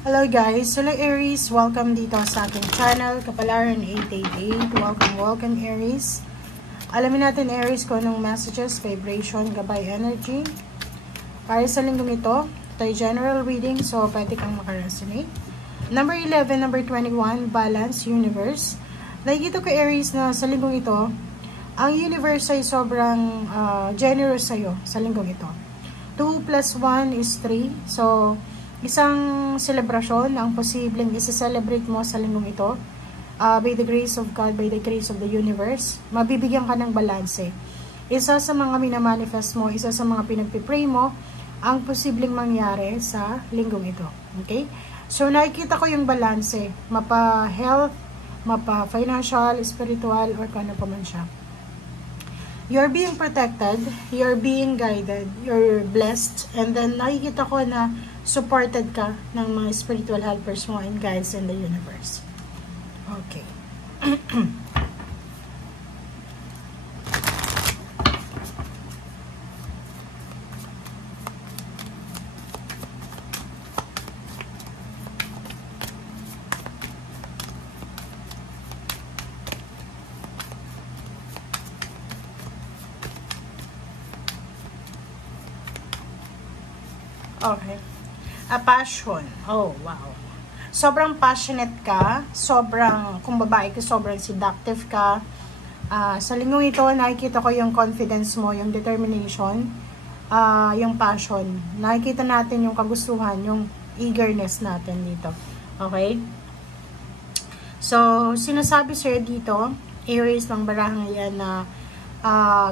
Hello guys, hello Aries, welcome dito sa aking channel, Kapalaran 888. Welcome Aries. Alamin natin Aries kung anong messages, vibration, gabay energy para sa linggong ito. Ito ay general reading, so pwede kang makaresonate. Number 11, number 21, balance, universe. Nakikita ko Aries na sa linggong ito, ang universe ay sobrang generous sa'yo sa linggong ito. 2 plus 1 is 3, so isang selebrasyon ang posibleng isa-celebrate mo sa linggong ito. By the grace of God, by the grace of the universe, mabibigyan ka ng balanse. Isa sa mga minamanifest mo, isa sa mga pinagpipray mo, ang posibleng mangyari sa linggong ito. Okay? So, nakikita ko yung balanse. Mapa-health, mapa-financial, spiritual, or kung ano pa man siya. You're being protected, you're being guided, you're blessed, and then nakikita ko na supported ka ng mga spiritual helpers mo and guides in the universe. Okay. Okay. A passion. Oh, wow. Sobrang passionate ka. Sobrang, kung babae ka, sobrang seductive ka. Sa linggong ito, nakikita ko yung confidence mo, yung determination, yung passion. Nakikita natin yung kagustuhan, yung eagerness natin dito. Okay? So, sinasabi sa'yo dito, Aries ng barahang yan na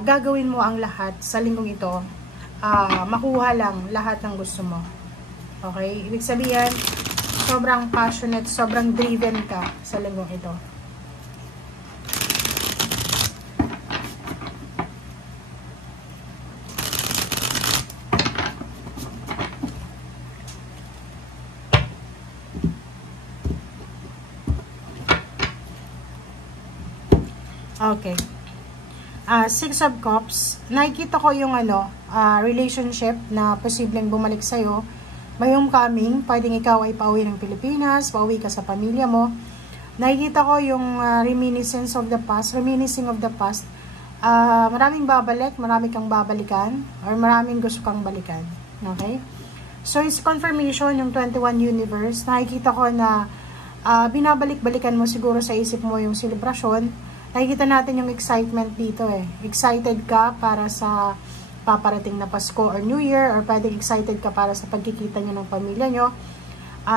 gagawin mo ang lahat sa linggong ito. Makuha lang lahat ng gusto mo. Okay? Ibig sabihin, sobrang passionate, sobrang driven ka sa linggong ito. Okay. Six of Cups. Nakikita ko yung relationship na posibleng bumalik sa'yo. May homecoming, pwedeng ikaw ay pauwi ng Pilipinas, pauwi ka sa pamilya mo. Nakikita ko yung reminiscence of the past, reminiscing of the past. Maraming babalik, marami kang babalikan, or maraming gusto kang balikan. Okay? So, it's confirmation yung 21 universe. Nakikita ko na binabalik-balikan mo siguro sa isip mo yung celebration. Nakikita natin yung excitement dito eh. Excited ka para sa paparating na Pasko or New Year, or pwedeng excited ka para sa pagkikita nyo ng pamilya nyo.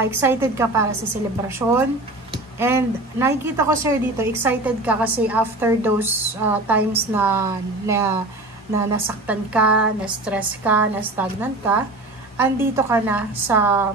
Excited ka para sa celebration. And nakikita ko sir dito, excited ka kasi after those times na nasaktan ka, na-stress ka, na-stagnant ka, andito ka na sa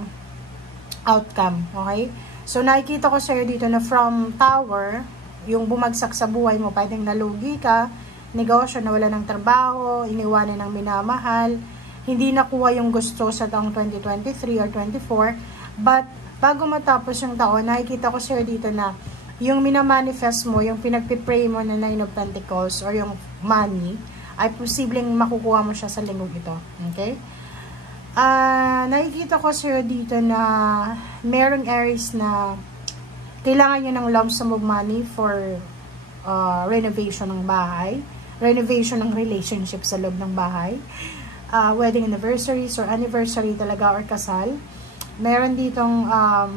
outcome. Okay? So nakikita ko sir dito na from Tower, yung bumagsak sa buhay mo, pwedeng nalugi ka, negosyo, nawala ng trabaho, iniwanan ng minamahal, hindi nakuha yung gusto sa taong 2023 or 24, but bago matapos yung taon, nakikita ko sir dito na yung minamanifest mo, yung pinagpipray mo na 9 of Pentacles or yung money, ay posibleng makukuha mo siya sa linggong ito. Okay? Nakikita ko sir dito na merong Aries na kailangan nyo ng lump sum of money for renovation ng bahay, renovation ng relationship sa loob ng bahay, wedding anniversaries or anniversary talaga or kasal. Meron ditong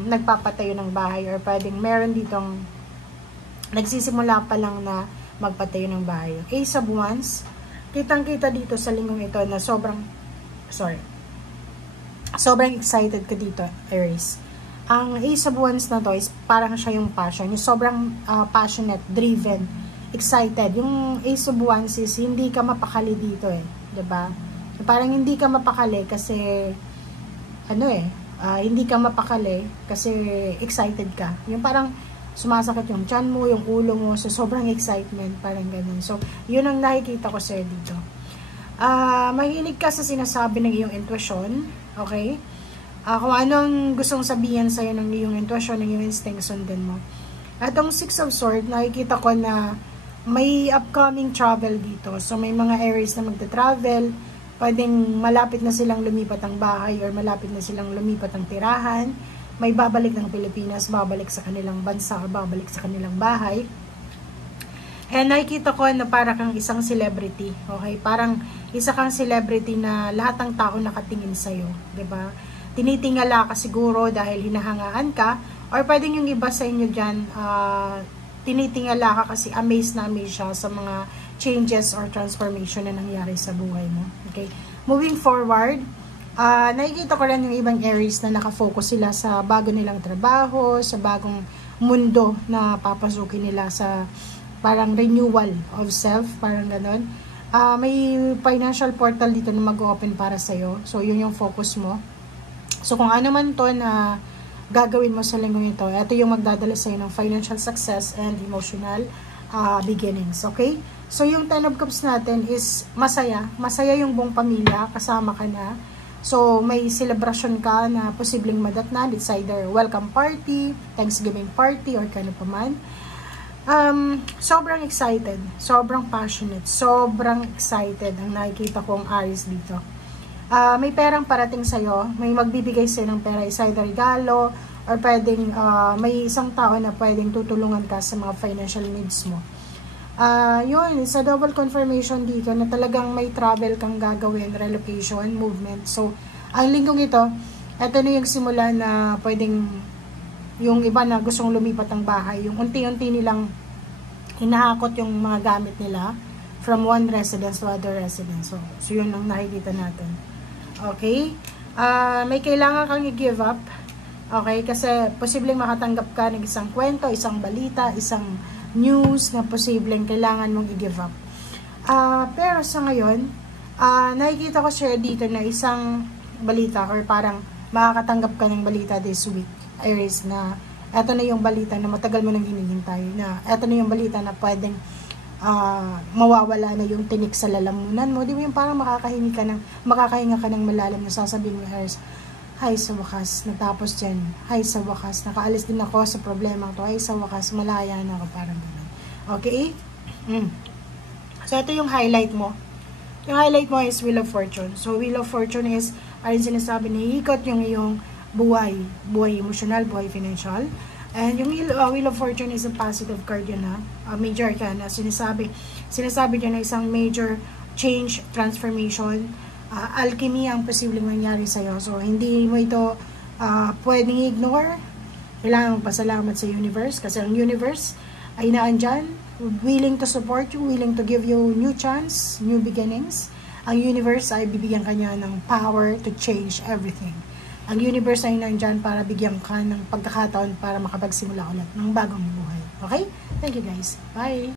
nagpapatayo ng bahay, or pwedeng meron ditong nagsisimula pa lang na magpatayo ng bahay. Ace of Wands, kitang-kita dito sa linggong ito na sobrang excited ka dito, Aries. Ang Ace of Wands na to is parang siya yung passion, yung sobrang passionate, driven, excited. Yung Ace of Wands is hindi ka mapakali dito eh, 'di ba? Parang hindi ka mapakali kasi hindi ka mapakali kasi excited ka. Yung parang sumasakit yung tiyan mo, yung ulo mo, so sobrang excitement, parang ganun. So, yun ang nakikita ko sa'yo dito. Mahilig ka sa sinasabi ng iyong intuition, okay? Kung anong gustong sabihin sa'yo ng iyong intuition, ng iyong instinct, sundan mo. At ang Six of Swords, nakikita ko na may upcoming travel dito. So, may mga Aries na magta-travel, pwedeng malapit na silang lumipat ang bahay or malapit na silang lumipat ang tirahan. may babalik ng Pilipinas, babalik sa kanilang bansa, o babalik sa kanilang bahay. And nakikita ko na para kang isang celebrity, okay? Parang isa kang celebrity na lahat ng tao nakatingin sa'yo, diba? Tinitingala ka siguro dahil hinahangaan ka, or pwedeng yung iba sa inyo dyan, tinitingala ka kasi amazed na amazed siya sa mga changes or transformation na nangyari sa buhay mo, okay? Moving forward, nakikita ko rin yung ibang Aries na nakafocus sila sa bago nilang trabaho, sa bagong mundo na papasukin nila, sa parang renewal of self, parang ganon. May financial portal dito na mag-open para sa'yo. So, yun yung focus mo. So, kung ano man to na gagawin mo sa linggong ito, ito yung magdadala sa'yo ng financial success and emotional beginnings. Okay? So, yung 10 of Cups natin is masaya. Masaya yung buong pamilya. Kasama ka na. So, may celebration ka na posibleng madatnan. It's either welcome party, Thanksgiving party, or kano pa man. Sobrang excited, sobrang passionate, sobrang excited ang nakikita kong Aries dito. May perang parating sa'yo, may magbibigay sa'yo ng pera, isa either regalo, or pwedeng may isang tao na pwedeng tutulungan ka sa mga financial needs mo. Yun, it's a double confirmation dito na talagang may travel kang gagawin, relocation, movement. So, ang linggong ito na yung simula na pwedeng yung iba na gustong lumipat ng bahay, yung unti-unti nilang hinahakot yung mga gamit nila from one residence to other residence. So yun ang nakikita natin. Okay? May kailangan kang i-give up. Okay? Kasi posibleng makatanggap ka ng isang kwento, isang balita, isang news na posibleng kailangan mong i-give up. Pero sa ngayon, nakikita ko share dito na isang balita or parang makakatanggap ka ng balita this week, Aries, na eto na yung balita na matagal mo nang hinihintay, na eto na yung balita na pwedeng mawawala na yung tinik sa lalamunan mo. Di ba yung parang makakahinga ka ng malalim na sasabihin mo, Aries, hay sa wakas, natapos dyan, hay sa wakas, nakaalis din ako sa problema to, hay sa wakas, malaya na ako, parang gano'n. Okay? So ito yung highlight mo. Yung highlight mo is Wheel of Fortune. So Wheel of Fortune is, ayun sinasabi, nahihikot yung iyong buhay emotional, buhay financial. And yung Wheel of Fortune is a positive card yun, ha? Major arcana. Sinasabi dyan na isang major change, transformation, alchemy ang posibleng mangyari sa'yo. So, hindi mo ito pwedeng ignore. Kailangan magpasalamat sa universe kasi ang universe ay naandyan, willing to support you, willing to give you new chance, new beginnings. Ang universe ay bibigyan kanya ng power to change everything. Ang universe ay nandyan para bigyan ka ng pagkakataon para makapagsimula ulit ng bagong buhay. Okay? Thank you guys. Bye!